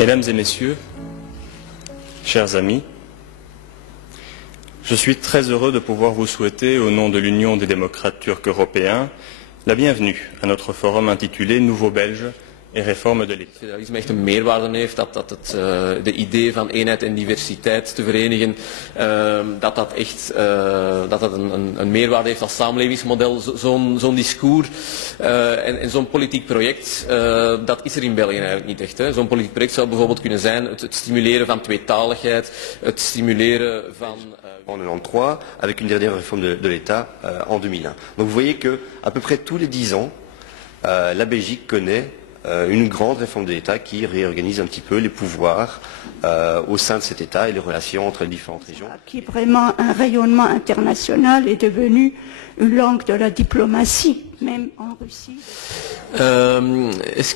Mesdames et messieurs, chers amis, je suis très heureux de pouvoir vous souhaiter, au nom de l'Union des démocrates turcs européens, la bienvenue à notre forum intitulé Nouveaux Belges et réforme de l'État. Federalisme echt een meerwaarde heeft, dat het de idee van eenheid en diversiteit te verenigen, dat dat een meerwaarde heeft als samenlevingsmodel, zo'n discours en zo'n politiek project, dat is er in België eigenlijk niet echt. Zo'n politiek project zou bijvoorbeeld kunnen zijn het stimuleren van tweetaligheid, het stimuleren van... En 1993, avec une dernière réforme de l'État en 2001. Donc vous voyez que à peu près tous les 10 ans, la Belgique connaît une grande réforme de l'État qui réorganise un petit peu les pouvoirs au sein de cet État et les relations entre les différentes régions. Qui vraiment un rayonnement international est devenu une langue de la diplomatie, même en Russie. Est-ce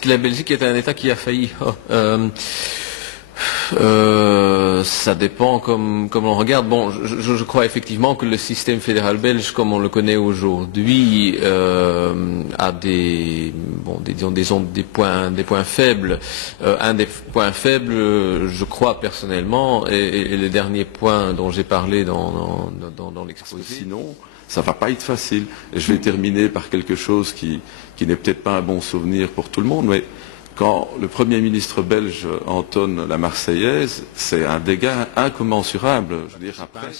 que la Belgique est un État qui a failli? Ça dépend comme on regarde. Bon, je crois effectivement que le système fédéral belge, comme on le connaît aujourd'hui, a des points faibles. Un des points faibles, je crois personnellement, et le dernier point dont j'ai parlé dans l'exposé. Sinon, ça va pas être facile. Et je vais terminer par quelque chose qui n'est peut-être pas un bon souvenir pour tout le monde, mais quand le Premier ministre belge entonne la Marseillaise, c'est un dégât incommensurable. Je veux dire, après...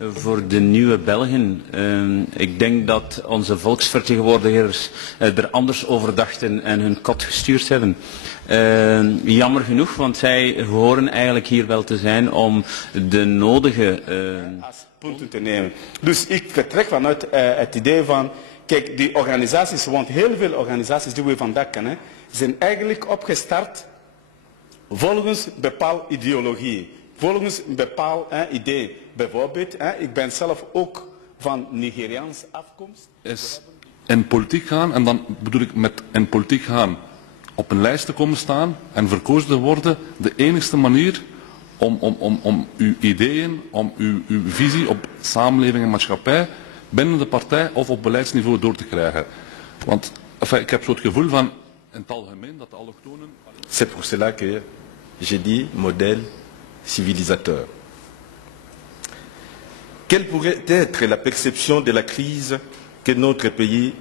Voor de nieuwe Belgen. Ik denk dat onze volksvertegenwoordigers er anders over dachten en hun kot gestuurd hebben. Jammer genoeg, want zij horen eigenlijk hier wel te zijn om de nodige... punten te nemen. Dus ik vertrek vanuit het idee van, kijk, die organisaties, want heel veel organisaties die we vandaag kennen, zijn eigenlijk opgestart volgens een bepaalde ideologie, volgens een bepaald idee. Bijvoorbeeld, ik ben zelf ook van Nigeriaans afkomst. En politiek gaan, en dan bedoel ik met en politiek gaan, op een lijst te komen staan en verkozen te worden, de enigste manier om uw ideeën, om uw visie op samenleving en maatschappij binnen de partij of op beleidsniveau door te krijgen. Want enfin, ik heb zo het gevoel van in het algemeen dat de allochtonen... C'est pour cela que j'ai dit modèle civilisateur. Quelle pourrait être la perception de la crise que notre pays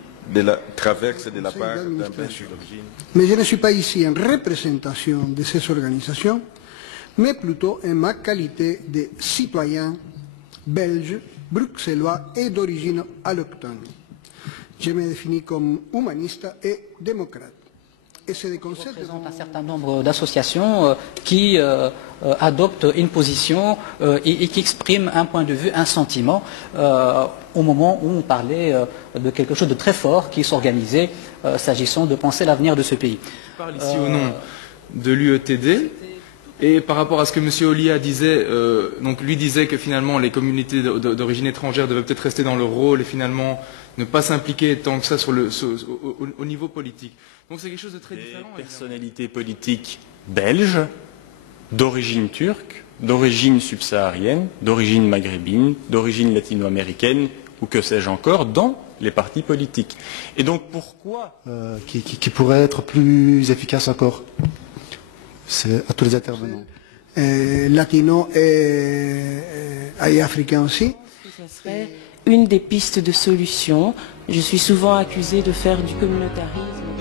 traverse de la part d'un Belge d'origine? Mais je ne suis pas ici en représentation de ces organisations, mais plutôt en ma qualité de citoyen belge, bruxellois et d'origine autochtone. Je me définis comme humaniste et démocrate. Et c'est des concepts... Je représente un certain nombre d'associations qui adoptent une position et qui expriment un point de vue, un sentiment, au moment où on parlait de quelque chose de très fort qui s'organisait s'agissant de penser l'avenir de ce pays. Je parle ici au nom de l'UETD. Et par rapport à ce que M. Olia disait, donc lui disait que finalement les communautés d'origine étrangère devaient peut-être rester dans leur rôle et finalement ne pas s'impliquer tant que ça au niveau politique. Donc c'est quelque chose de très différent. Des personnalités politiques belges, d'origine turque, d'origine subsaharienne, d'origine maghrébine, d'origine latino-américaine ou que sais-je encore, dans les partis politiques. Et donc pourquoi qui pourrait être plus efficace encore? C'est à tous les intervenants. Latino et africain aussi. Ce serait une des pistes de solution. Je suis souvent accusée de faire du communautarisme.